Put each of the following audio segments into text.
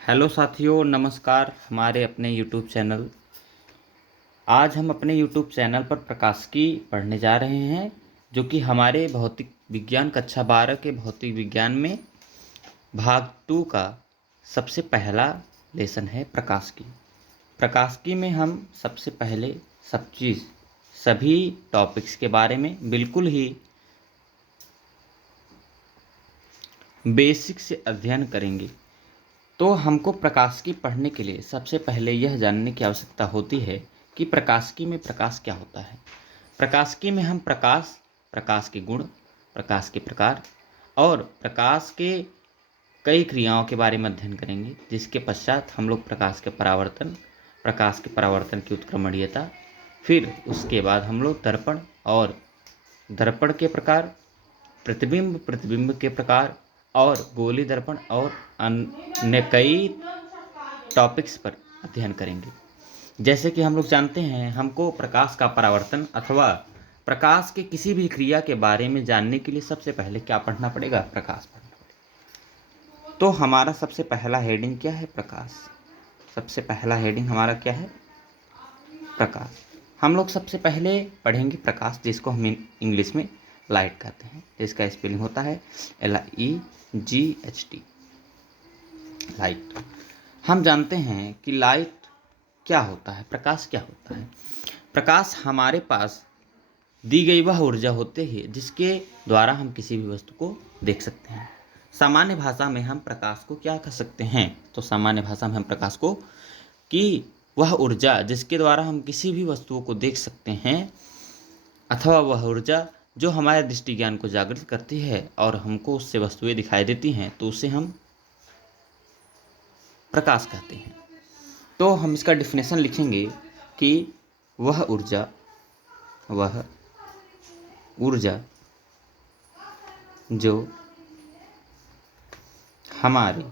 Hello साथियों, नमस्कार। हमारे अपने यूट्यूब चैनल आज हम अपने यूट्यूब चैनल पर प्रकाशिकी पढ़ने जा रहे हैं, जो कि हमारे भौतिक विज्ञान कक्षा 12 के भौतिक विज्ञान में भाग 2 का सबसे पहला लेसन है प्रकाशिकी। प्रकाशिकी में हम सबसे पहले सभी टॉपिक्स के बारे में बिल्कुल ही बेसिक से अध्ययन करेंगे। तो हमको प्रकाशिकी पढ़ने के लिए सबसे पहले यह जानने की आवश्यकता होती है कि प्रकाशिकी में प्रकाश क्या होता है। प्रकाशिकी में हम प्रकाश के गुण, प्रकाश के प्रकार और प्रकाश के कई क्रियाओं के बारे में अध्ययन करेंगे, जिसके पश्चात हम लोग प्रकाश के परावर्तन की उत्क्रमणीयता, फिर उसके बाद हम लोग दर्पण के प्रकार, प्रतिबिंब के प्रकार और गोली दर्पण और अन्य कई टॉपिक्स पर अध्ययन करेंगे। जैसे कि हम लोग जानते हैं, हमको प्रकाश का परावर्तन अथवा प्रकाश के किसी भी क्रिया के बारे में जानने के लिए सबसे पहले क्या पढ़ना पड़ेगा? प्रकाश पढ़ना पड़ेगा। तो हमारा सबसे पहला हेडिंग क्या है? प्रकाश। सबसे पहला हेडिंग हमारा क्या है? प्रकाश। हम लोग सबसे पहले पढ़ेंगे प्रकाश, जिसको हम इंग्लिश में लाइट कहते हैं, जिसका स्पेलिंग होता है LIGHT, लाइट। हम जानते हैं कि लाइट क्या होता है, प्रकाश क्या होता है। प्रकाश हमारे पास दी गई वह ऊर्जा होती है जिसके द्वारा हम किसी भी वस्तु को देख सकते हैं। सामान्य भाषा में हम प्रकाश को क्या कह सकते हैं? तो सामान्य भाषा में हम प्रकाश को कि वह ऊर्जा जिसके द्वारा हम किसी भी वस्तुओं को देख सकते हैं, अथवा वह ऊर्जा जो हमारे दृष्टि ज्ञान को जागृत करती है और हमको उससे वस्तुएं दिखाई देती हैं, तो उसे हम प्रकाश कहते हैं। तो हम इसका डिफिनेशन लिखेंगे कि वह ऊर्जा जो हमारे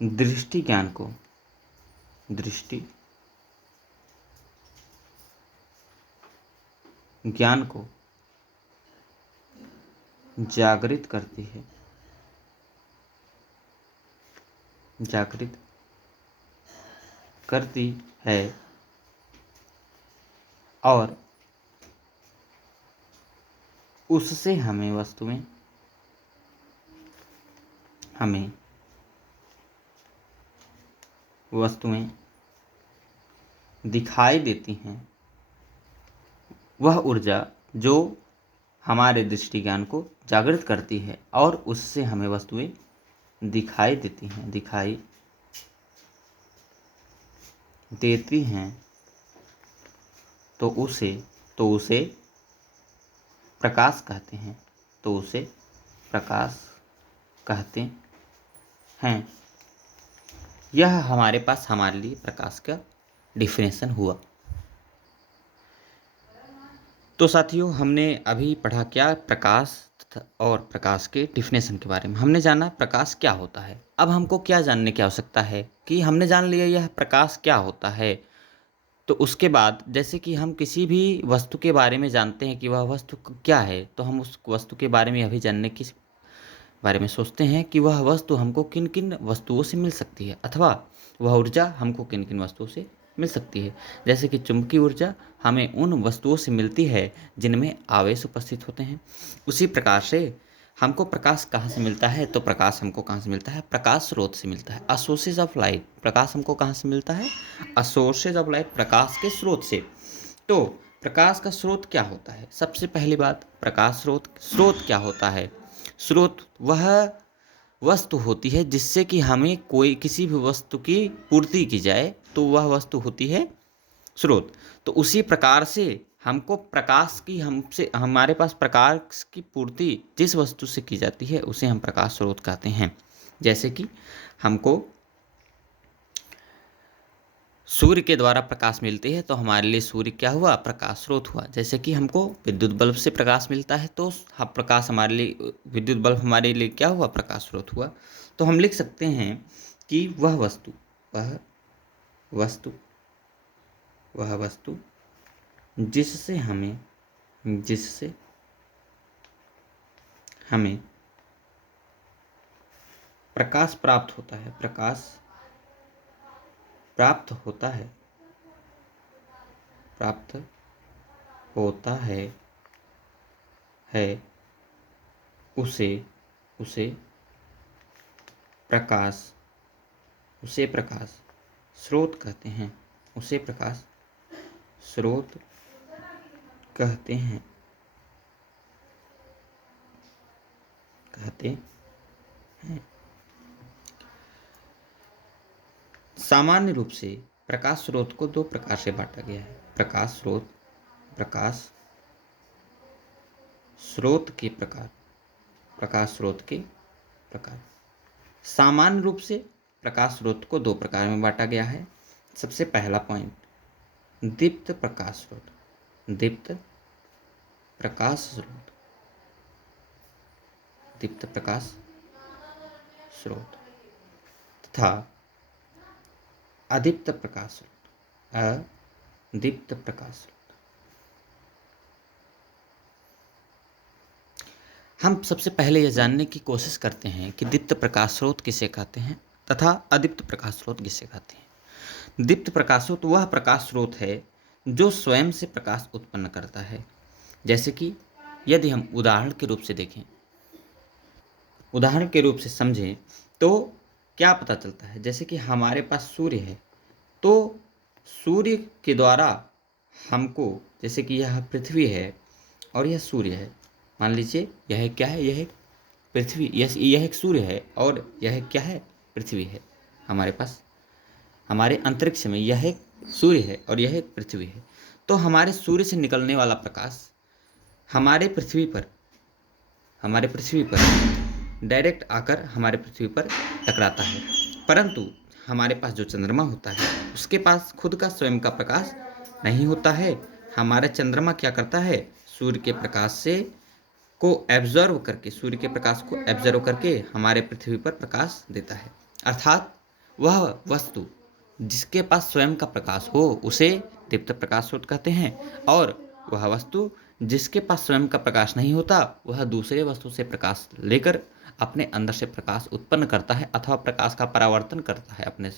दृष्टि ज्ञान को जागृत करती है और उससे हमें वस्तुएं दिखाई देती हैं। वह ऊर्जा जो हमारे दृष्टि ज्ञान को जागृत करती है और उससे हमें वस्तुएं दिखाई देती हैं, तो उसे प्रकाश कहते हैं। यह हमारे लिए प्रकाश का डिफिनेशन हुआ। तो साथियों, हमने अभी पढ़ा क्या? प्रकाश और प्रकाश के डिफिनेशन के बारे में हमने जाना प्रकाश क्या होता है। अब हमको क्या जानने की आवश्यकता है कि हमने जान लिया यह प्रकाश क्या होता है, तो उसके बाद जैसे कि हम किसी भी वस्तु के बारे में जानते हैं कि वह वस्तु क्या है, तो हम उस वस्तु के बारे में अभी जानने की बारे में सोचते हैं कि वह वस्तु हमको किन किन वस्तुओं से मिल सकती है, अथवा वह ऊर्जा हमको किन किन वस्तुओं से मिल सकती है। जैसे कि चुंबकीय ऊर्जा हमें उन वस्तुओं से मिलती है जिनमें आवेश उपस्थित होते हैं। उसी प्रकार से हमको प्रकाश कहाँ से मिलता है? तो प्रकाश हमको कहाँ से मिलता है? प्रकाश स्रोत से मिलता है। अ सोर्सेज ऑफ लाइट। प्रकाश हमको कहाँ से मिलता है? अ सोर्सेज ऑफ लाइट, प्रकाश के स्रोत से। तो प्रकाश का स्रोत क्या होता है? सबसे पहली बात, प्रकाश स्रोत क्या होता है? स्रोत वह वस्तु होती है जिससे कि हमें किसी भी वस्तु की पूर्ति की जाए, तो वह वस्तु होती है स्रोत। तो उसी प्रकार से हमको हमारे पास प्रकाश की पूर्ति जिस वस्तु से की जाती है उसे हम प्रकाश स्रोत कहते हैं। जैसे कि हमको सूर्य के द्वारा प्रकाश मिलती है, तो हमारे लिए सूर्य क्या हुआ? प्रकाश स्रोत हुआ। जैसे कि हमको विद्युत बल्ब से प्रकाश मिलता है, तो विद्युत बल्ब हमारे लिए क्या हुआ? प्रकाश स्रोत हुआ। तो हम लिख सकते हैं कि वह वस्तु जिससे हमें प्रकाश प्राप्त होता है, प्रकाश प्राप्त होता है, प्राप्त होता है उसे उसे प्रकाश उसे प्रकाश स्रोत कहते हैं, उसे प्रकाश स्रोत कहते हैं, कहते हैं। सामान्य रूप से प्रकाश स्रोत को दो प्रकार से बांटा गया है। प्रकाश स्रोत, प्रकाश स्रोत के प्रकार, प्रकाश स्रोत के प्रकार। सामान्य रूप से प्रकाश स्रोत को दो प्रकार में बांटा गया है। सबसे पहला पॉइंट, दीप्त प्रकाश स्रोत, दीप्त प्रकाश स्रोत, दीप्त प्रकाश स्रोत तथा अदीप्त प्रकाश स्रोत, अदीप्त प्रकाश स्रोत। हम सबसे पहले यह जानने की कोशिश करते हैं कि दीप्त प्रकाश स्रोत किसे कहते हैं तथा अदीप्त प्रकाश स्रोत किसे कहते हैं। दीप्त प्रकाश स्रोत वह प्रकाश स्रोत है जो स्वयं से प्रकाश उत्पन्न करता है। जैसे कि यदि हम उदाहरण के रूप से देखें, उदाहरण के रूप से समझें तो क्या पता चलता है, जैसे कि हमारे पास सूर्य है, तो सूर्य के द्वारा हमको, जैसे कि यह पृथ्वी है और यह सूर्य है, मान लीजिए यह क्या है, यह एक पृथ्वी, यह एक सूर्य है और यह क्या है, पृथ्वी है। हमारे पास हमारे अंतरिक्ष में यह एक सूर्य है और यह एक पृथ्वी है। तो हमारे सूर्य से निकलने वाला प्रकाश हमारे पृथ्वी पर डायरेक्ट आकर हमारे पृथ्वी पर टकराता है। परंतु हमारे पास जो चंद्रमा होता है उसके पास खुद का स्वयं का प्रकाश नहीं होता है। हमारा चंद्रमा क्या करता है, सूर्य के प्रकाश से को एब्जॉर्व करके, सूर्य के प्रकाश को एब्जॉर्व करके हमारे पृथ्वी पर प्रकाश देता है। अर्थात वह वस्तु जिसके पास स्वयं का प्रकाश हो उसे दीप्त प्रकाश स्रोत कहते हैं, और वह वस्तु जिसके पास स्वयं का प्रकाश नहीं होता वह दूसरे वस्तु से प्रकाश लेकर अपने अंदर से प्रकाश उत्पन्न करता है अथवा प्रकाश का परावर्तन करता है अपने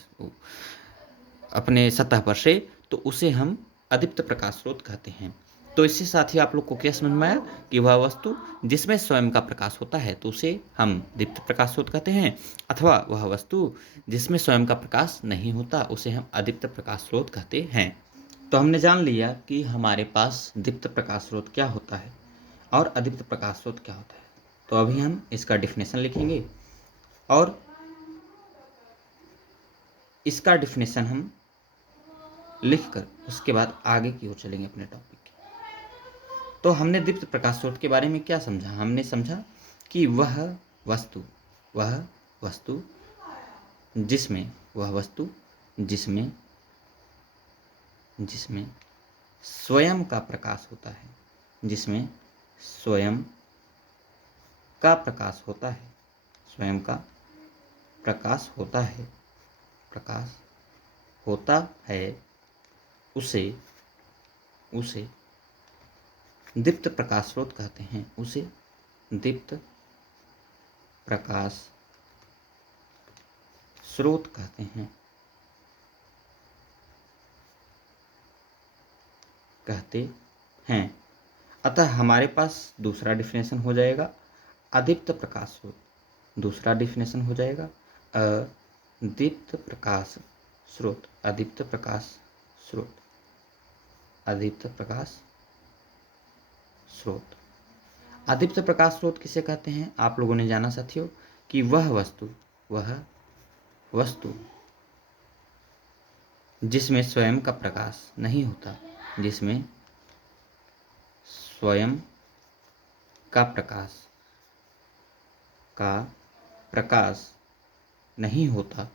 सतह पर से, तो उसे हम अदीप्त प्रकाश स्रोत कहते हैं। तो इससे साथ ही आप लोग को क्या समझ में आया कि वह वस्तु जिसमें स्वयं का प्रकाश होता है तो उसे हम दीप्त प्रकाश स्रोत कहते हैं, अथवा वह वस्तु जिसमें स्वयं का प्रकाश नहीं होता उसे हम अदीप्त प्रकाश स्रोत कहते हैं। तो हमने जान लिया कि हमारे पास दीप्त प्रकाश स्रोत क्या होता है और अदीप्त प्रकाश स्रोत क्या होता है। तो अभी हम इसका डिफिनेशन लिखेंगे और इसका डिफिनेशन हम लिखकर उसके बाद आगे की ओर चलेंगे अपने टॉपिक के। तो हमने दीप्त प्रकाश स्रोत के बारे में क्या समझा, हमने समझा कि वह वस्तु जिसमें स्वयं का प्रकाश होता है, जिसमें स्वयं का प्रकाश होता है, स्वयं का प्रकाश होता है, उसे दीप्त प्रकाश स्रोत कहते हैं, उसे दीप्त प्रकाश स्रोत कहते हैं। अतः हमारे पास दूसरा डिफिनेशन हो जाएगा अदीप्त प्रकाश स्रोत, दूसरा डिफिनेशन हो जाएगा अदीप्त प्रकाश स्रोत, अदीप्त प्रकाश स्रोत, अदीप्त प्रकाश स्रोत। अदीप्त प्रकाश स्रोत किसे कहते हैं, आप लोगों ने जाना साथियों कि वह वस्तु जिसमें स्वयं का प्रकाश नहीं होता, जिसमें स्वयं का प्रकाश नहीं होता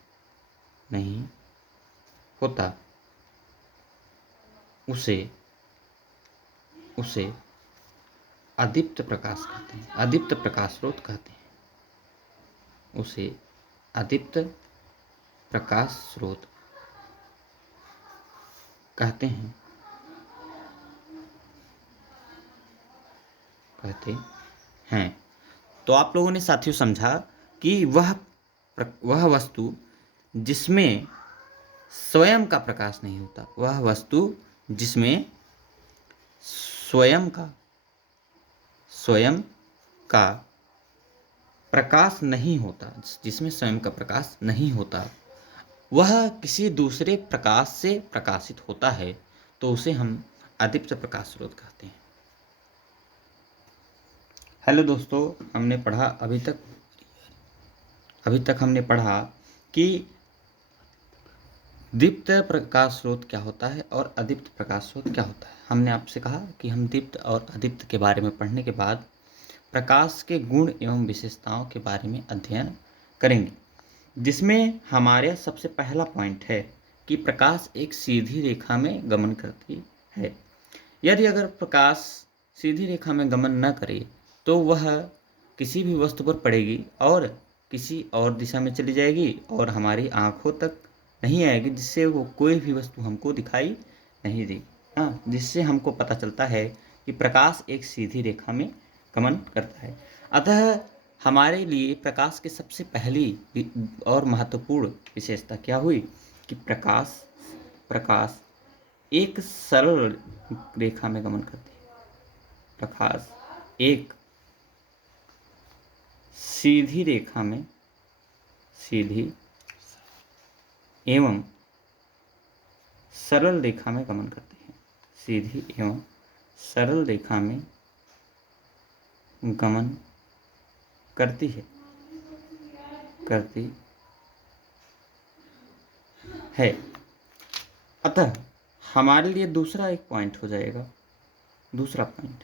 उसे अदीप्त प्रकाश कहते हैं, अदीप्त प्रकाश स्रोत कहते हैं, उसे अदीप्त प्रकाश स्रोत कहते हैं। तो आप लोगों ने साथियों समझा कि वह वह वस्तु जिसमें स्वयं का प्रकाश नहीं होता, वह वस्तु जिसमें स्वयं का प्रकाश नहीं होता, जिसमें स्वयं का प्रकाश नहीं होता, वह किसी दूसरे प्रकाश से प्रकाशित होता है, तो उसे हम अदीप्त प्रकाश स्रोत कहते हैं। हेलो दोस्तों, हमने पढ़ा अभी तक हमने पढ़ा कि दीप्त प्रकाश स्रोत क्या होता है और अदीप्त प्रकाश स्रोत क्या होता है। हमने आपसे कहा कि हम दीप्त और अदीप्त के बारे में पढ़ने के बाद प्रकाश के गुण एवं विशेषताओं के बारे में अध्ययन करेंगे, जिसमें हमारे सबसे पहला पॉइंट है कि प्रकाश एक सीधी रेखा में गमन करती है। यदि अगर प्रकाश सीधी रेखा में गमन न करे तो वह किसी भी वस्तु पर पड़ेगी और किसी और दिशा में चली जाएगी और हमारी आँखों तक नहीं आएगी, जिससे वो कोई भी वस्तु हमको दिखाई नहीं देगी। हाँ, जिससे हमको पता चलता है कि प्रकाश एक सीधी रेखा में गमन करता है। अतः हमारे लिए प्रकाश की सबसे पहली और महत्वपूर्ण विशेषता क्या हुई कि प्रकाश एक सरल रेखा में गमन करती है। प्रकाश एक सीधी रेखा में, सीधी एवं सरल रेखा में गमन करती है। सीधी एवं सरल रेखा में गमन करती है। अतः हमारे लिए दूसरा एक पॉइंट हो जाएगा, दूसरा पॉइंट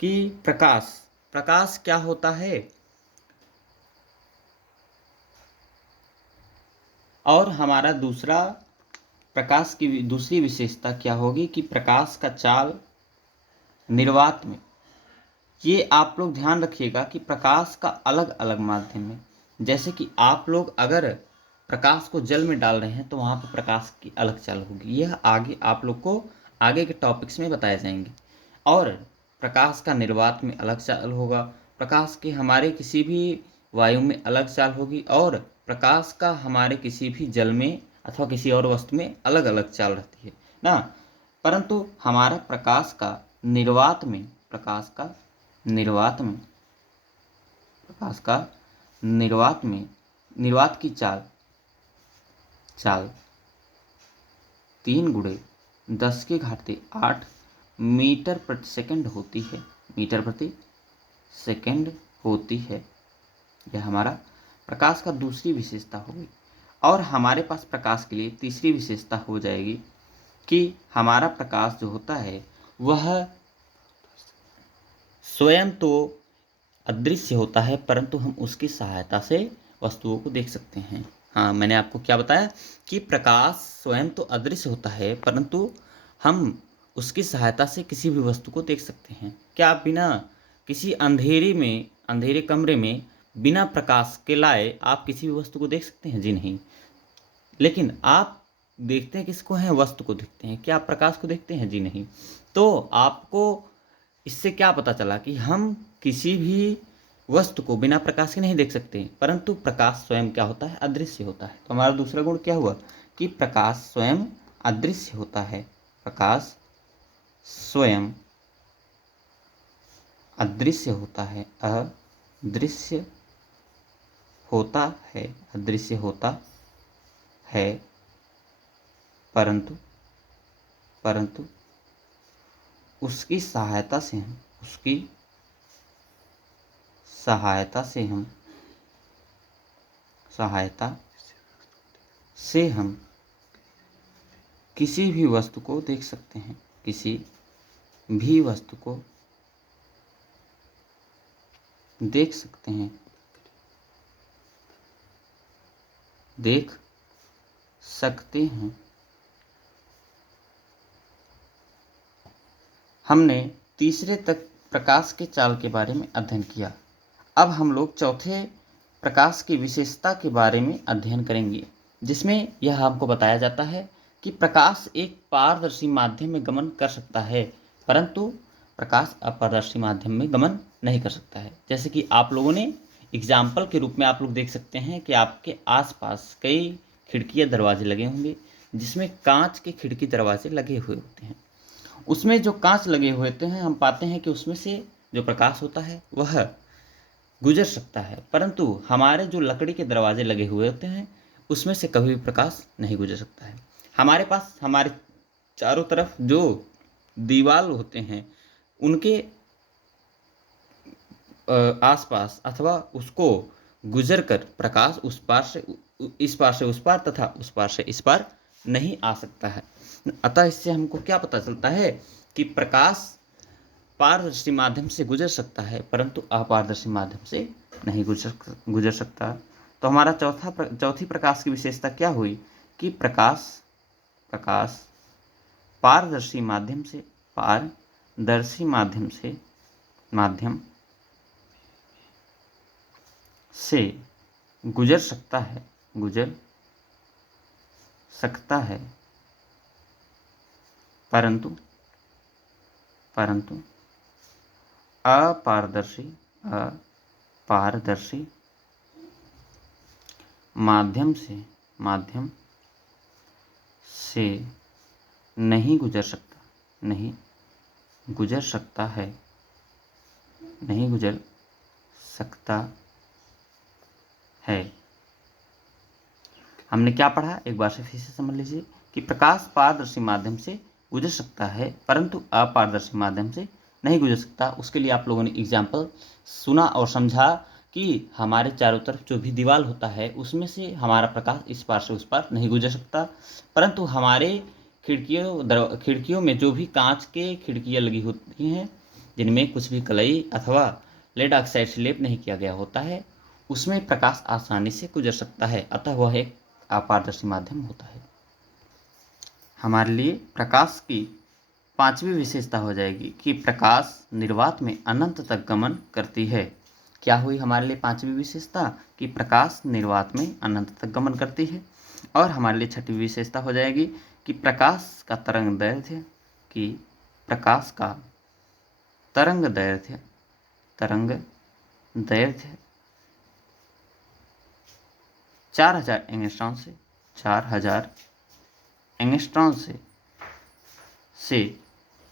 कि प्रकाश क्या होता है और हमारा दूसरा प्रकाश की दूसरी विशेषता क्या होगी कि प्रकाश का चाल निर्वात में। ये आप लोग ध्यान रखिएगा कि प्रकाश का अलग अलग माध्यम में, जैसे कि आप लोग अगर प्रकाश को जल में डाल रहे हैं तो वहाँ पर प्रकाश की अलग चाल होगी। यह आगे आप लोग को आगे के टॉपिक्स में बताए जाएंगे। और प्रकाश का निर्वात में अलग चाल होगा, प्रकाश के हमारे किसी भी वायु में अलग चाल होगी और प्रकाश का हमारे किसी भी जल में अथवा किसी और वस्तु में अलग अलग चाल रहती है ना। परंतु हमारा प्रकाश का निर्वात में, निर्वात की चाल 3 गुणे 10⁸ मीटर प्रति सेकंड होती है। मीटर प्रति सेकंड होती है। यह हमारा प्रकाश का दूसरी विशेषता होगी। और हमारे पास प्रकाश के लिए तीसरी विशेषता हो जाएगी कि हमारा प्रकाश जो होता है वह स्वयं तो अदृश्य होता है, परंतु हम उसकी सहायता से वस्तुओं को देख सकते हैं। हाँ, मैंने आपको क्या बताया कि प्रकाश स्वयं तो अदृश्य होता है, परंतु हम उसकी सहायता से किसी भी वस्तु को देख सकते हैं। क्या आप बिना किसी अंधेरे कमरे में बिना प्रकाश के लाए आप किसी भी वस्तु को देख सकते हैं? जी नहीं। लेकिन आप देखते हैं किसको हैं? वस्तु को देखते हैं। क्या आप प्रकाश को देखते हैं? जी नहीं। तो आपको इससे क्या पता चला कि हम किसी भी वस्तु को बिना प्रकाश के नहीं देख सकते, परंतु प्रकाश स्वयं क्या होता है? अदृश्य होता है। तो हमारा दूसरा गुण क्या हुआ कि प्रकाश स्वयं अदृश्य होता है। प्रकाश स्वयं अदृश्य होता है, अदृश्य होता है, परंतु उसकी सहायता से हम किसी भी वस्तु को देख सकते हैं। किसी भी वस्तु को देख सकते हैं, देख सकते हैं। हमने तीसरे तक प्रकाश के चाल के बारे में अध्ययन किया। अब हम लोग चौथे प्रकाश की विशेषता के बारे में अध्ययन करेंगे, जिसमें यह हमको बताया जाता है कि प्रकाश एक पारदर्शी माध्यम में गमन कर सकता है, परंतु प्रकाश अपारदर्शी माध्यम में गमन नहीं कर सकता है। जैसे कि आप लोगों ने एग्जाम्पल के रूप में आप लोग देख सकते हैं कि आपके आसपास कई खिड़कियाँ दरवाजे लगे होंगे जिसमें कांच के खिड़की दरवाजे लगे हुए होते हैं। उसमें जो कांच लगे हुए होते हैं हम पाते हैं कि उसमें से जो प्रकाश होता है वह गुजर सकता है, परंतु हमारे जो लकड़ी के दरवाजे लगे हुए होते हैं उसमें से कभी भी प्रकाश नहीं गुजर सकता है। हमारे पास हमारे चारों तरफ जो दीवार होते हैं उनके आसपास अथवा उसको गुजर कर प्रकाश उस पार से इस पार से उस पार तथा उस पार से इस पार नहीं आ सकता है। अतः इससे हमको क्या पता चलता है कि प्रकाश पारदर्शी माध्यम से गुजर सकता है परंतु अपारदर्शी माध्यम से नहीं गुजर सकता। तो हमारा चौथी प्रकाश की विशेषता क्या हुई कि प्रकाश प्रकाश पारदर्शी माध्यम से गुजर सकता है परंतु अपारदर्शी माध्यम से नहीं गुजर सकता है। हमने क्या पढ़ा, एक बार से फिर से समझ लीजिए कि प्रकाश पारदर्शी माध्यम से गुजर सकता है परंतु अपारदर्शी माध्यम से नहीं गुजर सकता। उसके लिए आप लोगों ने एग्जाम्पल सुना और समझा कि हमारे चारों तरफ जो भी दीवार होता है उसमें से हमारा प्रकाश इस पार से उस पार नहीं गुजर सकता, परंतु हमारे खिड़कियों में जो भी कांच के खिड़कियाँ लगी होती हैं जिनमें कुछ भी कलई अथवा लेड ऑक्साइड से लेप नहीं किया गया होता है उसमें प्रकाश आसानी से गुजर सकता है, अतः वह एक अपारदर्शी माध्यम होता है। हमारे लिए प्रकाश की पांचवी विशेषता हो जाएगी कि प्रकाश निर्वात में अनंत तक गमन करती है। क्या हुई हमारे लिए पांचवी विशेषता कि प्रकाश निर्वात में अनंत तक गमन करती है। और हमारे लिए छठी विशेषता हो जाएगी कि प्रकाश का तरंग दैर्ध्य 4000 एंगस्ट्रॉन से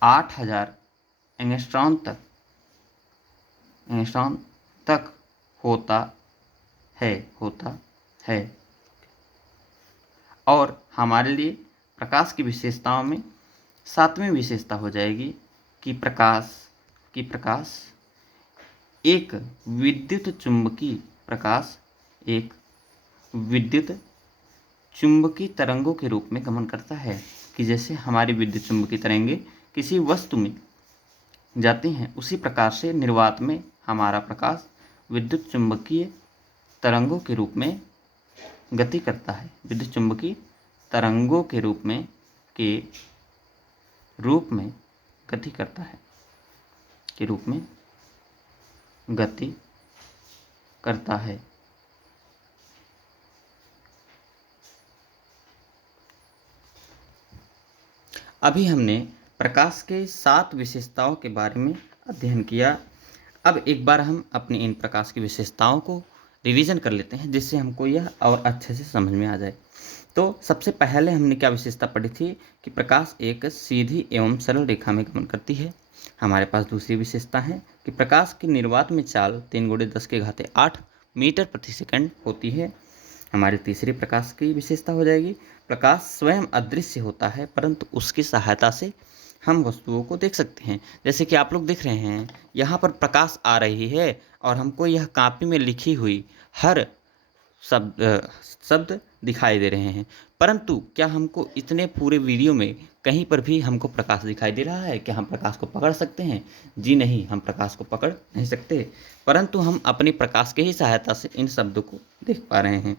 8000 एंगस्ट्रॉन तक होता है। और हमारे लिए प्रकाश की विशेषताओं में सातवीं विशेषता हो जाएगी कि प्रकाश एक विद्युत चुंबकीय तरंगों के रूप में गमन करता है। कि जैसे हमारी विद्युत चुंबकीय तरंगे किसी वस्तु में जाती हैं उसी प्रकार से निर्वात में हमारा प्रकाश विद्युत चुंबकीय तरंगों के रूप में गति करता है। विद्युत चुंबकीय तरंगों के रूप में गति करता है अभी हमने प्रकाश के 7 विशेषताओं के बारे में अध्ययन किया। अब एक बार हम अपनी इन प्रकाश की विशेषताओं को रिवीजन कर लेते हैं जिससे हमको यह और अच्छे से समझ में आ जाए। तो सबसे पहले हमने क्या विशेषता पढ़ी थी कि प्रकाश एक सीधी एवं सरल रेखा में गमन करती है। हमारे पास दूसरी विशेषता है कि प्रकाश की निर्वात में चाल 3 × 10⁸ मीटर प्रति सेकंड होती है। हमारी तीसरी प्रकाश की विशेषता हो जाएगी प्रकाश स्वयं अदृश्य होता है परंतु उसकी सहायता से हम वस्तुओं को देख सकते हैं। जैसे कि आप लोग देख रहे हैं यहाँ पर प्रकाश आ रही है और हमको यह कॉपी में लिखी हुई हर शब्द दिखाई दे रहे हैं, परंतु क्या हमको इतने पूरे वीडियो में कहीं पर भी हमको प्रकाश दिखाई दे रहा है? क्या हम प्रकाश को पकड़ सकते हैं? जी नहीं, हम प्रकाश को पकड़ नहीं सकते, परंतु हम अपनी प्रकाश की ही सहायता से इन शब्दों को देख पा रहे हैं।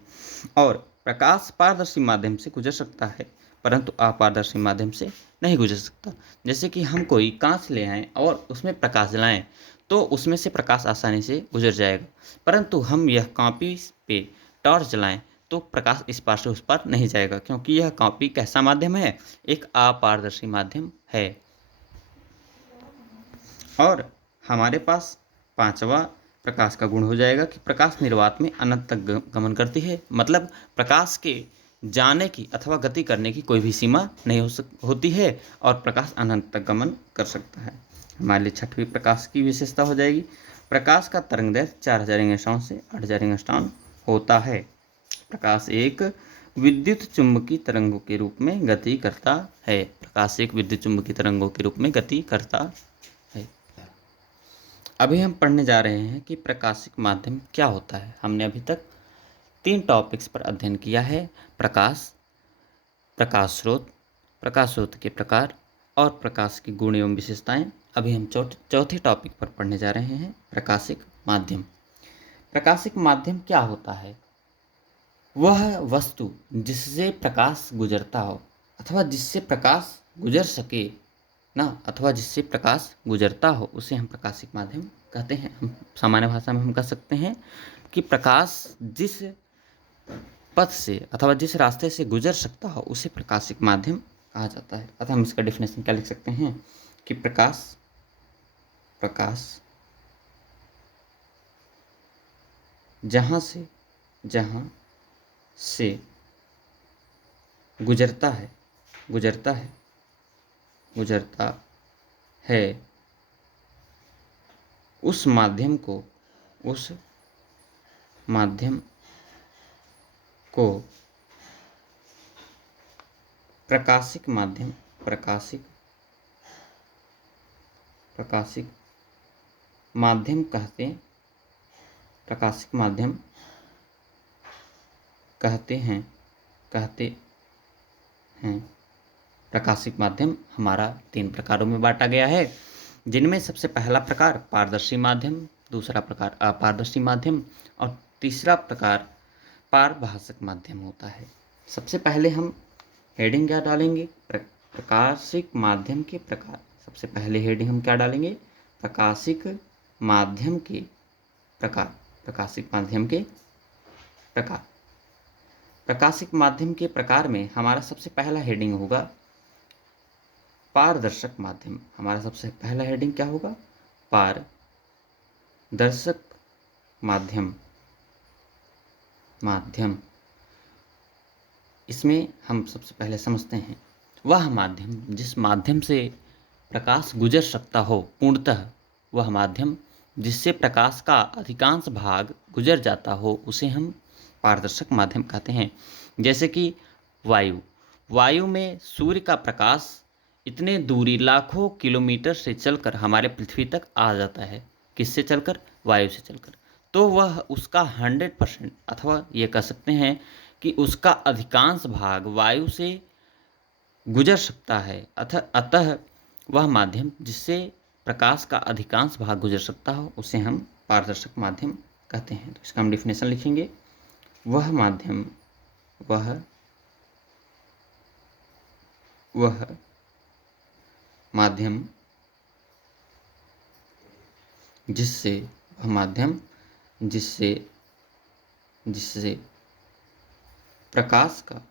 और प्रकाश पारदर्शी माध्यम से गुजर सकता है परंतु अपारदर्शी माध्यम से नहीं गुजर सकता। जैसे कि हम कोई कांच ले आएँ और उसमें प्रकाश जलाएं तो उसमें से प्रकाश आसानी से गुजर जाएगा, परंतु हम यह कॉपी पे टॉर्च जलाएं तो प्रकाश इस पार से उस पार नहीं जाएगा, क्योंकि यह कॉपी कैसा माध्यम है? एक अपारदर्शी माध्यम है। और हमारे पास पांचवा, प्रकाश का गुण हो जाएगा कि प्रकाश निर्वात में अनंत तक गमन करती है। मतलब प्रकाश के जाने की अथवा गति करने की कोई भी सीमा नहीं होती है और प्रकाश अनंत तक गमन कर सकता है। हमारे लिए छठवीं प्रकाश की विशेषता हो जाएगी, प्रकाश का तरंगदैर्घ्य 4000 एंगस्ट्रॉम से 8000 एंगस्ट्रॉम होता है। प्रकाश एक विद्युत चुम्बकीय तरंगों के रूप में गति करता है। प्रकाश एक विद्युत चुम्बकीय तरंगों के रूप में गति करता है। अभी हम पढ़ने जा रहे हैं कि प्रकाशिक माध्यम क्या होता है। हमने अभी तक 3 टॉपिक्स पर अध्ययन किया है, प्रकाश, प्रकाश स्रोत के प्रकार और प्रकाश की गुण एवं विशेषताएं। अभी हम चौथे टॉपिक पर पढ़ने जा रहे हैं, प्रकाशिक माध्यम। प्रकाशिक माध्यम क्या होता है? वह वस्तु जिससे प्रकाश गुजरता हो अथवा जिससे प्रकाश गुजर सके ना, अथवा जिससे प्रकाश गुजरता हो, उसे हम प्रकाशिक माध्यम कहते हैं। हम सामान्य भाषा में हम कह सकते हैं कि प्रकाश जिस पथ से अथवा जिस रास्ते से गुजर सकता हो उसे प्रकाशिक माध्यम कहा जाता है। अतः हम इसका डेफिनेशन क्या लिख सकते हैं कि प्रकाश जहाँ से गुजरता है उस माध्यम को प्रकाशिक माध्यम कहते हैं। प्रकाशिक माध्यम हमारा 3 प्रकारों में बांटा गया है, जिनमें सबसे पहला प्रकार पारदर्शी माध्यम, दूसरा प्रकार अपारदर्शी माध्यम और तीसरा प्रकार पारभाषक माध्यम होता है। सबसे पहले हम हेडिंग क्या डालेंगे? प्रकाशिक माध्यम के प्रकार। सबसे पहले हेडिंग हम क्या डालेंगे? प्रकाशिक माध्यम के प्रकार। प्रकाशिक माध्यम के प्रकार में हमारा सबसे पहला हेडिंग होगा पारदर्शक माध्यम। हमारा सबसे पहला हेडिंग क्या होगा? पारदर्शक माध्यम। इसमें हम सबसे पहले समझते हैं वह माध्यम जिस माध्यम से प्रकाश गुजर सकता हो, पूर्णतः वह माध्यम जिससे प्रकाश का अधिकांश भाग गुजर जाता हो, उसे हम पारदर्शक माध्यम कहते हैं। जैसे कि वायु में सूर्य का प्रकाश इतने दूरी लाखों किलोमीटर से चलकर हमारे पृथ्वी तक आ जाता है। किससे चलकर? वायु से चलकर। तो वह उसका 100% अथवा ये कह सकते हैं कि उसका अधिकांश भाग वायु से गुजर सकता है। अतः वह माध्यम जिससे प्रकाश का अधिकांश भाग गुजर सकता हो उसे हम पारदर्शक माध्यम कहते हैं। तो इसका हम डिफिनेशन लिखेंगे, वह माध्यम जिससे प्रकाश का अधिकांश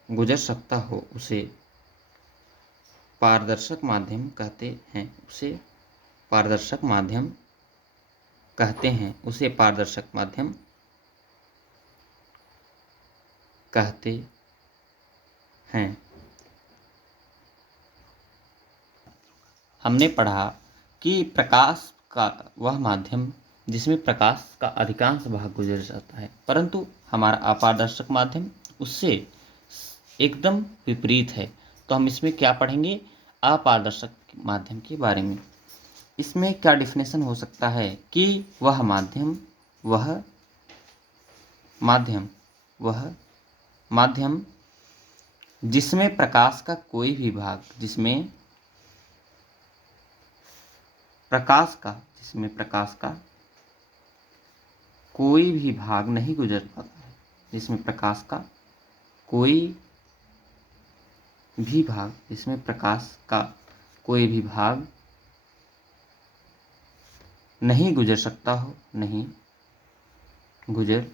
भाग गुजर सकता हो उसे पारदर्शक माध्यम कहते हैं। उसे पारदर्शक माध्यम कहते हैं। हमने पढ़ा कि प्रकाश का वह माध्यम जिसमें प्रकाश का अधिकांश भाग गुजर जाता है, परंतु हमारा अपारदर्शक माध्यम उससे एकदम विपरीत है। तो हम इसमें क्या पढ़ेंगे? अपारदर्शक माध्यम के बारे में। इसमें क्या डिफिनेशन हो सकता है कि वह माध्यम जिसमें प्रकाश का कोई भी भाग कोई भी भाग नहीं गुजर पाता है, जिसमें प्रकाश का कोई भी भाग जिसमें प्रकाश का कोई भी भाग नहीं गुजर सकता हो, नहीं गुजर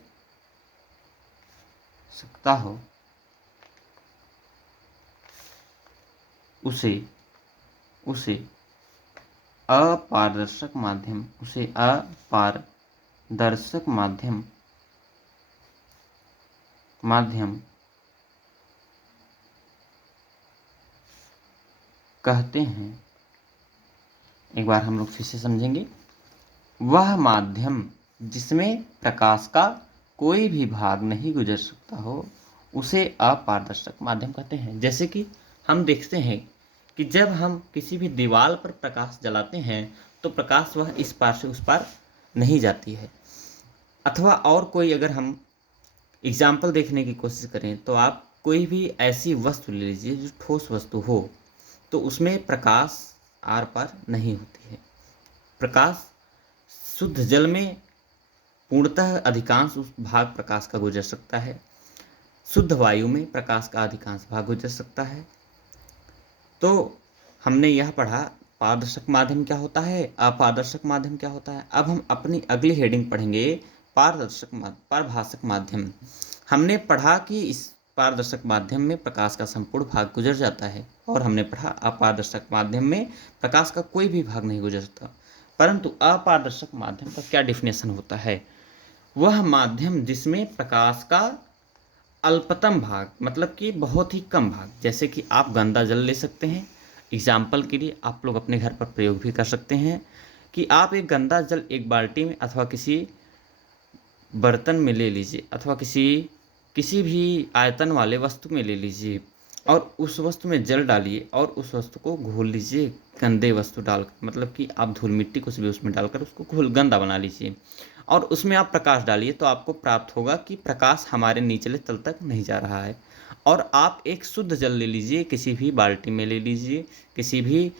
सकता हो, उसे उसे अपारदर्शक माध्यम, उसे अपारदर्शक माध्यम माध्यम कहते हैं। एक बार हम लोग फिर से समझेंगे। वह माध्यम जिसमें प्रकाश का कोई भी भाग नहीं गुजर सकता हो, उसे अपारदर्शक माध्यम कहते हैं। जैसे कि हम देखते हैं कि जब हम किसी भी दीवार पर प्रकाश जलाते हैं तो प्रकाश वह इस पार से उस पार नहीं जाती है। अथवा और कोई अगर हम एग्जाम्पल देखने की कोशिश करें तो आप कोई भी ऐसी वस्तु ले लीजिए जो ठोस वस्तु हो, तो उसमें प्रकाश आर पार नहीं होती है। प्रकाश शुद्ध जल में पूर्णतः अधिकांश उस भाग प्रकाश का गुजर सकता है। शुद्ध वायु में प्रकाश का अधिकांश भाग गुजर सकता है। तो हमने यह पढ़ा पारदर्शक माध्यम क्या होता है, अपारदर्शक माध्यम क्या होता है। अब हम अपनी अगली हेडिंग पढ़ेंगे पारभाषक माध्यम। हमने पढ़ा कि इस पारदर्शक माध्यम में प्रकाश का संपूर्ण भाग गुजर जाता है, और हमने पढ़ा अपारदर्शक माध्यम में प्रकाश का कोई भी भाग नहीं गुजरता। परंतु अपारदर्शक माध्यम का क्या डिफिनेशन होता है? वह माध्यम जिसमें प्रकाश का अल्पतम भाग, मतलब कि बहुत ही कम भाग, जैसे कि आप गंदा जल ले सकते हैं। एग्जाम्पल के लिए आप लोग अपने घर पर प्रयोग भी कर सकते हैं कि आप एक गंदा जल एक बाल्टी में अथवा किसी बर्तन में ले लीजिए, अथवा किसी भी आयतन वाले वस्तु में ले लीजिए, और उस वस्तु में जल डालिए और उस वस्तु को घोल लीजिए गंदे वस्तु डालकर, मतलब कि आप धूल मिट्टी कुछ भी उसमें डालकर उसको घोल गंदा बना लीजिए, और उसमें आप प्रकाश डालिए, तो आपको प्राप्त होगा कि प्रकाश हमारे निचले तल तक नहीं जा रहा है। और आप एक शुद्ध जल ले लीजिए, किसी भी बाल्टी में ले लीजिए, किसी भी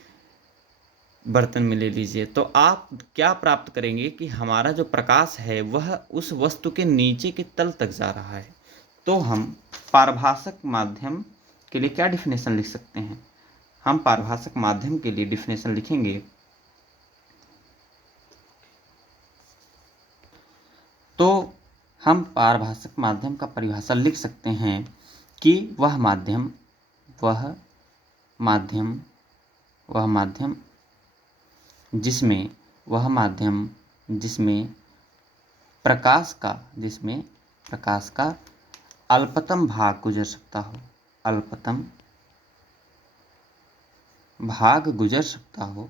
बर्तन में ले लीजिए, तो आप क्या प्राप्त करेंगे कि हमारा जो प्रकाश है वह उस वस्तु के नीचे के तल तक जा रहा है। तो हम पारभाषक माध्यम के लिए क्या डिफिनेशन लिख सकते हैं? हम पारभाषक माध्यम के लिए डिफिनेशन लिखेंगे तो हम पारभाषक माध्यम का परिभाषा लिख सकते हैं कि वह माध्यम वह माध्यम वह माध्यम जिसमें वह माध्यम जिसमें प्रकाश का अल्पतम भाग गुजर सकता हो, अल्पतम भाग गुजर सकता हो,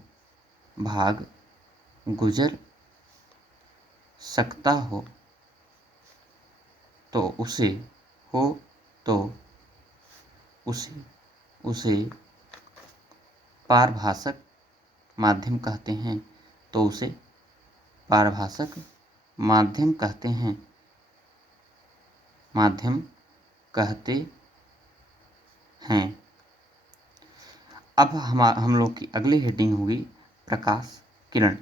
भाग गुजर सकता हो, तो उसे हो तो उसे उसे पारभाषक माध्यम कहते हैं। तो उसे पारभाषक माध्यम कहते हैं, माध्यम कहते हैं। अब हम लोग की अगली हेडिंग होगी प्रकाश किरण।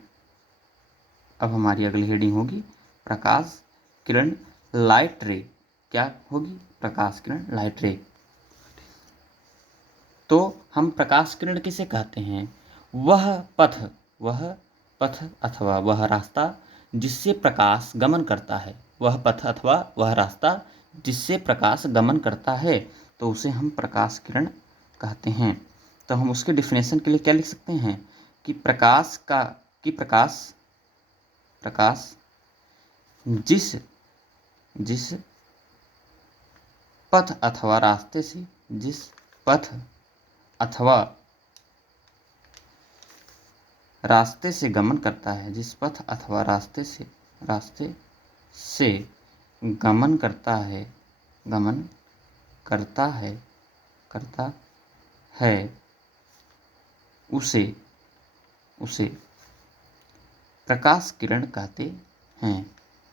अब हमारी अगली हेडिंग होगी प्रकाश किरण, लाइट रे। क्या होगी? प्रकाश किरण, लाइट रे। तो हम प्रकाश किरण किसे कहते हैं? वह पथ अथवा वह रास्ता जिससे प्रकाश गमन करता है, वह पथ अथवा वह रास्ता जिससे प्रकाश गमन करता है, तो उसे हम प्रकाश किरण कहते हैं। तो हम उसके डिफिनेशन के लिए क्या लिख सकते हैं कि प्रकाश जिस पथ अथवा रास्ते से जिस पथ अथवा रास्ते से गमन करता है, जिस पथ अथवा रास्ते से गमन करता है उसे प्रकाश किरण कहते हैं।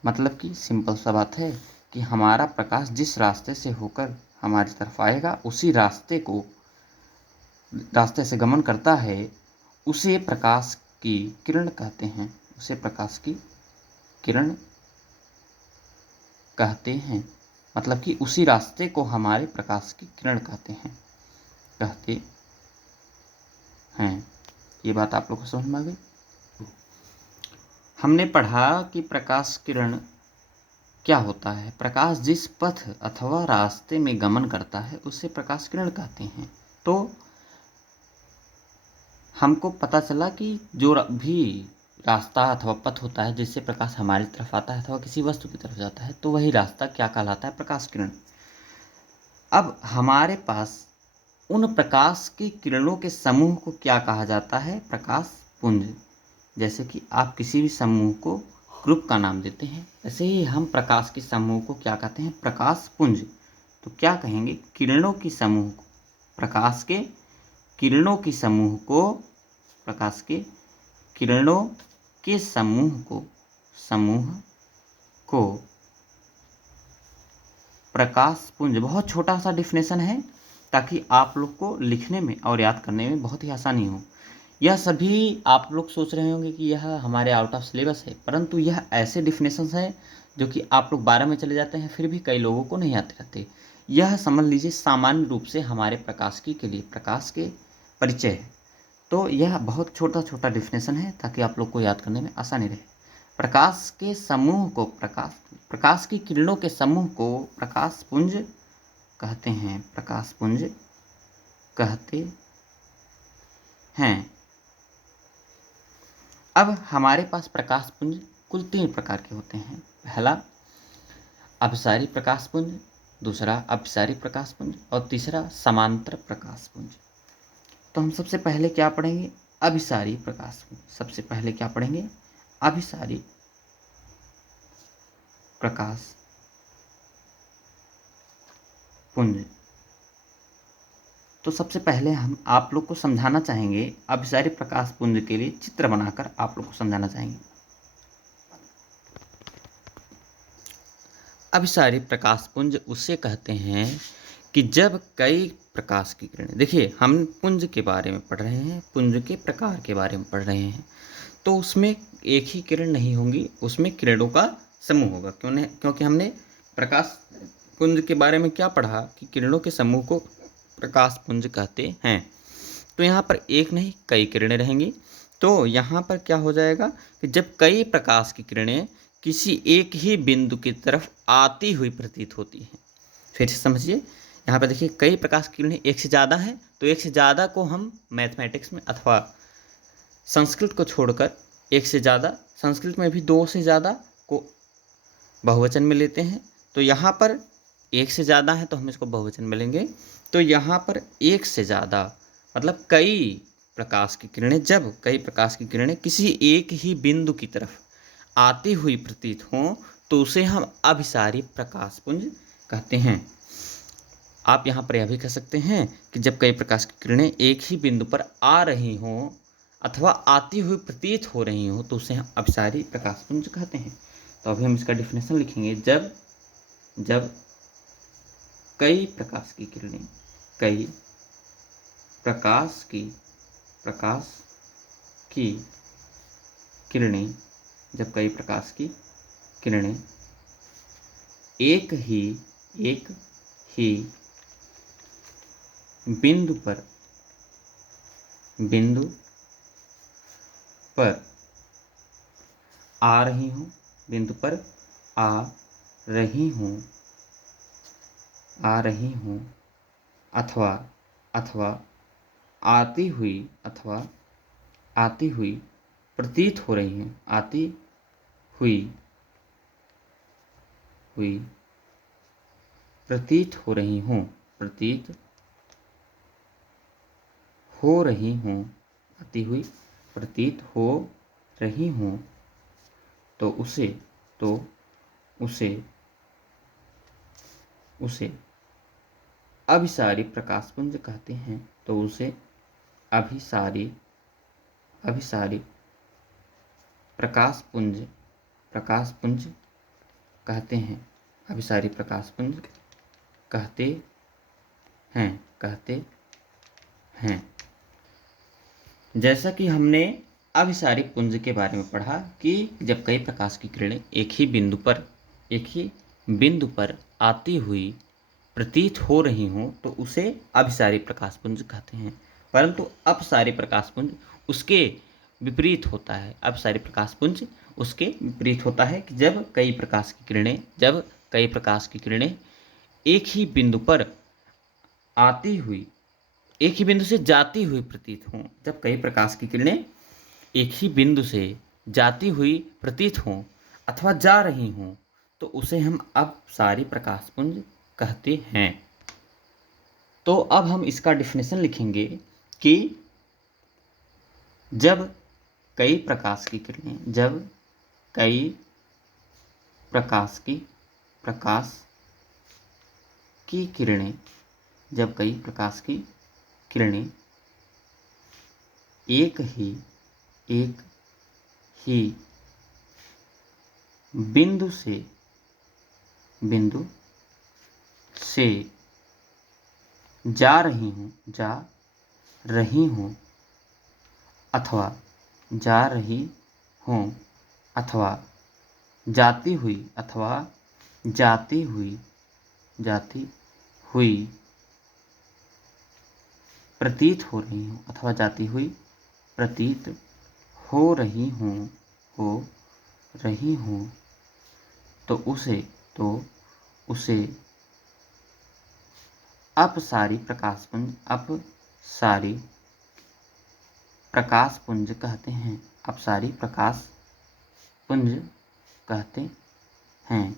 मतलब कि सिंपल सा बात है कि हमारा प्रकाश जिस रास्ते से होकर हमारी तरफ आएगा, उसी रास्ते से गमन करता है, उसे प्रकाश की किरण कहते हैं, उसे प्रकाश की किरण कहते हैं। मतलब कि उसी रास्ते को हमारे प्रकाश की किरण कहते हैं। कहते हैं। ये बात आप लोग को समझ में आ गई। हमने पढ़ा कि प्रकाश किरण क्या होता है। प्रकाश जिस पथ अथवा रास्ते में गमन करता है उसे प्रकाश किरण कहते हैं। तो हमको पता चला कि जो भी रास्ता अथवा पथ होता है जिससे प्रकाश हमारी तरफ आता है अथवा किसी वस्तु की तरफ जाता है, तो वही रास्ता क्या कहलाता है? प्रकाश किरण। अब हमारे पास उन प्रकाश की किरणों के समूह को क्या कहा जाता है? प्रकाश पुंज। जैसे कि आप किसी भी समूह को ग्रुप का नाम देते हैं, ऐसे ही हम प्रकाश के समूह को क्या कहते हैं? प्रकाश पुंज। तो क्या कहेंगे? किरणों की समूह को, प्रकाश के किरणों की समूह को, प्रकाश के किरणों के समूह को प्रकाश पुंज। बहुत छोटा सा डिफिनेशन है ताकि आप लोग को लिखने में और याद करने में बहुत ही आसानी हो। यह सभी आप लोग सोच रहे होंगे कि यह हमारे आउट ऑफ सिलेबस है, परंतु यह ऐसे डिफिनेशंस हैं जो कि आप लोग 12 में चले जाते हैं, फिर भी कई लोगों को नहीं आते रहते। यह समझ लीजिए सामान्य रूप से हमारे प्रकाशिकी के लिए प्रकाश के परिचय है। तो यह बहुत छोटा छोटा डिफिनेशन है ताकि आप लोग को याद करने में आसानी रहे। प्रकाश के समूह को प्रकाश की किरणों के समूह को प्रकाश पुंज कहते हैं। प्रकाश पुंज कहते हैं। अब हमारे पास प्रकाश पुंज कुल 3 प्रकार के होते हैं। पहला अभिसारी प्रकाश पुंज, दूसरा अभिसारी प्रकाश पुंज और तीसरा समांतर प्रकाश पुंज। तो हम सबसे पहले क्या पढ़ेंगे? अभिसारी प्रकाश पुंज। सबसे पहले क्या पढ़ेंगे? अभिसारी प्रकाश पुंज। तो सबसे पहले हम आप लोग को समझाना चाहेंगे, अभिसारी प्रकाश पुंज के लिए चित्र बनाकर आप लोग को समझाना चाहेंगे। अभिसारी प्रकाश पुंज उसे कहते हैं कि जब कई प्रकाश की किरणें, देखिए हम पुंज के बारे में पढ़ रहे हैं, पुंज के प्रकार के बारे में पढ़ रहे हैं, तो उसमें एक ही किरण नहीं होंगी, उसमें किरणों का समूह होगा। क्योंकि हमने प्रकाश पुंज के बारे में क्या पढ़ा कि किरणों के समूह को प्रकाश पुंज कहते हैं। तो यहाँ पर एक नहीं कई किरणें रहेंगी। तो यहाँ पर क्या हो जाएगा कि जब कई प्रकाश की किरणें किसी एक ही बिंदु की तरफ आती हुई प्रतीत होती हैं। फिर से समझिए, यहाँ पर देखिए कई प्रकाश की किरणें एक से ज़्यादा हैं, तो एक से ज़्यादा को हम मैथमेटिक्स में अथवा संस्कृत को छोड़कर एक से ज़्यादा, संस्कृत में भी 2 से ज़्यादा को बहुवचन में लेते हैं। तो यहाँ पर एक से ज़्यादा है तो हम इसको बहुवचन में लेंगे। तो यहाँ पर एक से ज़्यादा मतलब कई प्रकाश की किरणें, जब कई प्रकाश की किरणें किसी एक ही बिंदु की तरफ आती हुई प्रतीत हों तो उसे हम अभिसारी प्रकाश पुंज कहते हैं। आप यहाँ पर यह भी कह सकते हैं कि जब कई प्रकाश की किरणें एक ही बिंदु पर आ रही हों अथवा आती हुई प्रतीत हो रही हों तो उसे हम अभिसारी प्रकाश पुंज कहते हैं। तो अभी हम इसका डिफिनेशन लिखेंगे। जब कई प्रकाश की किरणें, कई प्रकाश की किरणें, जब कई प्रकाश की किरणें एक ही बिंदु पर आ रही हूँ, बिंदु पर आ रही हूँ अथवा आती हुई प्रतीत हो रही हैं, आती हुई प्रतीत हो रही हूँ, आती हुई प्रतीत हो रही हूँ, तो उसे अभिसारी प्रकाश पुंज कहते हैं। तो उसे अभिसारी प्रकाश पुंज कहते हैं। अभिसारी प्रकाश पुंज कहते हैं। जैसा कि हमने अभिसारी पुंज के बारे में पढ़ा कि जब कई प्रकाश की किरणें एक ही बिंदु पर आती हुई प्रतीत हो रही हों तो उसे अभिसारी प्रकाशपुंज कहते हैं। परंतु अपसारी प्रकाशपुंज उसके विपरीत होता है। अपसारी प्रकाशपुंज उसके विपरीत होता है कि जब कई प्रकाश की किरणें एक ही बिंदु पर आती हुई, एक ही बिंदु से जाती हुई प्रतीत हों। जब कई प्रकाश की किरणें एक ही बिंदु से जाती हुई प्रतीत हों अथवा जा रही हों तो उसे हम अपसारी प्रकाशपुंज कहते हैं। तो अब हम इसका डेफिनेशन लिखेंगे कि जब कई प्रकाश की किरणें जब कई प्रकाश की किरणें जब कई प्रकाश की किरणें एक ही बिंदु से जा रही हों अथवा जाती हुई प्रतीत हो रही हों तो उसे अपसारी प्रकाशपुंज कहते हैं। अपसारी प्रकाशपुंज कहते हैं।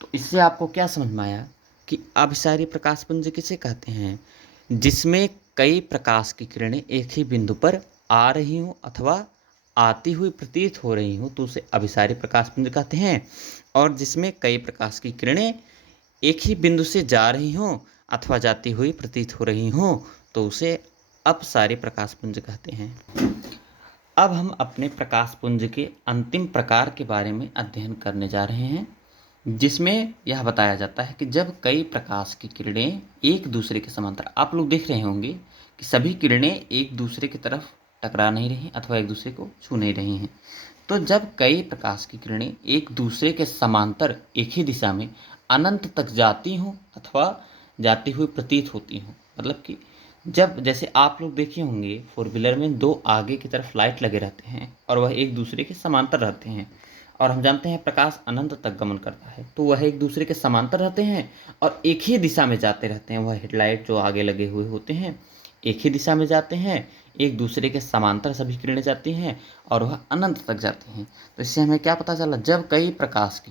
तो इससे आपको क्या समझ में आया कि अभिसारी प्रकाशपुंज किसे कहते हैं? जिसमें कई प्रकाश की किरणें एक ही बिंदु पर आ रही हों अथवा आती हुई प्रतीत हो रही हों तो उसे अभिसारी प्रकाशपुंज कहते हैं। और जिसमें कई प्रकाश की किरणें एक ही बिंदु से जा रही हों अथवा जाती हुई प्रतीत हो रही हों तो उसे अपसारी प्रकाशपुंज कहते हैं। अब हम अपने प्रकाशपुंज के अंतिम प्रकार के बारे में अध्ययन करने जा रहे हैं, जिसमें यह बताया जाता है कि जब कई प्रकाश की किरणें एक दूसरे के समांतर, आप लोग देख रहे होंगे कि सभी किरणें एक दूसरे की तरफ टकरा नहीं रही अथवा एक दूसरे को छू नहीं रही हैं। तो जब कई प्रकाश की किरणें एक दूसरे के समांतर एक ही दिशा में अनंत तक जाती हों अथवा जाती हुई प्रतीत होती हों, मतलब कि जब जैसे आप लोग देखे होंगे 4 व्हीलर में 2 आगे की तरफ लाइट लगे रहते हैं और वह एक दूसरे के समांतर रहते हैं, और हम जानते हैं प्रकाश अनंत तक गमन करता है तो वह एक दूसरे के समांतर रहते हैं और एक ही दिशा में जाते रहते हैं। वह हेडलाइट जो आगे लगे हुए होते हैं एक ही दिशा में जाते हैं, एक दूसरे के समांतर सभी किरणें जाती हैं और वह अनंत तक जाती हैं। तो इससे हमें क्या पता चला, जब कई प्रकाश की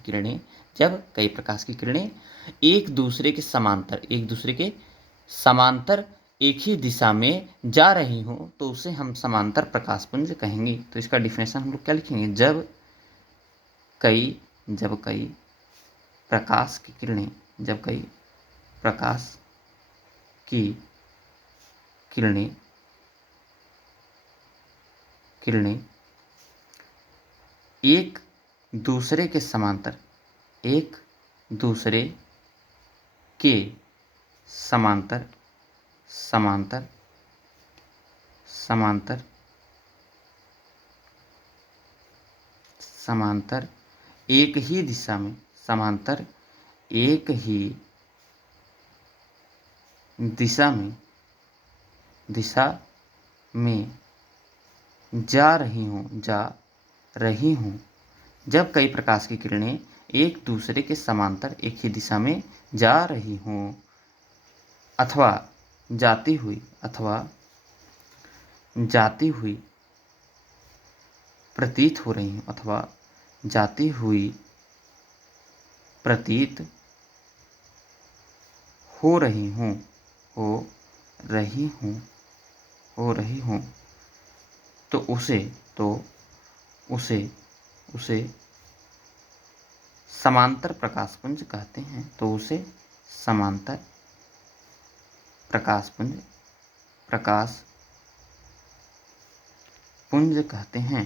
किरणें एक दूसरे के समांतर एक ही दिशा में जा रही हो तो उसे हम समांतर प्रकाशपुंज कहेंगे। तो इसका डिफिनेशन हम लोग क्या लिखेंगे, जब कई प्रकाश की किरणें एक दूसरे के समांतर एक ही दिशा में जा रही हूँ। जब कई प्रकाश की किरणें एक दूसरे के समांतर एक ही दिशा में जा रही हों अथवा जाती हुई प्रतीत हो रही हों अथवा जाती हुई प्रतीत हो रही हों तो उसे समांतर प्रकाशपुंज कहते हैं। तो उसे समांतर प्रकाशपुंज कहते हैं।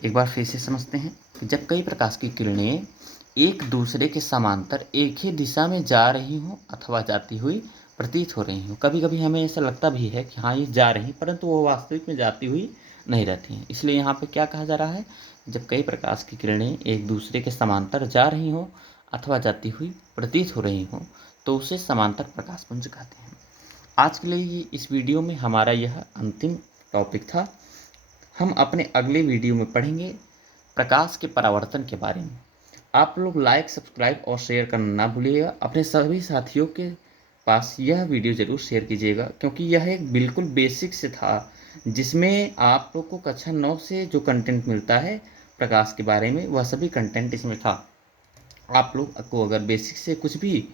एक बार फिर से समझते हैं कि जब कई प्रकाश की किरणें एक दूसरे के समांतर एक ही दिशा में जा रही हों अथवा जाती हुई प्रतीत हो रही हों, कभी कभी हमें ऐसा लगता भी है कि हाँ ये जा रही, परंतु वो वास्तविक में जाती हुई नहीं रहती हैं। इसलिए यहाँ पे क्या कहा जा रहा है, जब कई प्रकाश की किरणें एक दूसरे के समांतर जा रही हों अथवा जाती हुई प्रतीत हो रही हों तो उसे समांतर प्रकाशपुंज कहते हैं। आज के लिए इस वीडियो में हमारा यह अंतिम टॉपिक था। हम अपने अगले वीडियो में पढ़ेंगे प्रकाश के परावर्तन के बारे में। आप लोग लाइक, सब्सक्राइब और शेयर करना ना भूलिएगा। अपने सभी साथियों के पास यह वीडियो ज़रूर शेयर कीजिएगा, क्योंकि यह एक बिल्कुल बेसिक से था जिसमें आप लोग को कक्षा 9 से जो कंटेंट मिलता है प्रकाश के बारे में, वह सभी कंटेंट इसमें था। आप लोग को अगर बेसिक से कुछ भी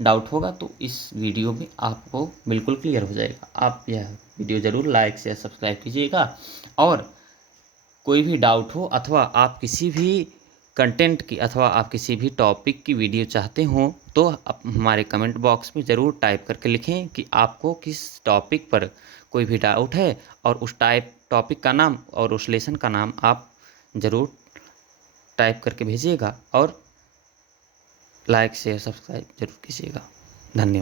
डाउट होगा तो इस वीडियो में आपको बिल्कुल क्लियर हो जाएगा। आप यह वीडियो ज़रूर लाइक, शेयर, सब्सक्राइब कीजिएगा। और कोई भी डाउट हो अथवा आप किसी भी कंटेंट की अथवा आप किसी भी टॉपिक की वीडियो चाहते हो तो आप हमारे कमेंट बॉक्स में ज़रूर टाइप करके लिखें कि आपको किस टॉपिक पर कोई भी डाउट है, और उस टॉपिक का नाम और उस लेसन का नाम आप ज़रूर टाइप करके भेजिएगा। और लाइक, शेयर, सब्सक्राइब ज़रूर कीजिएगा। धन्यवाद।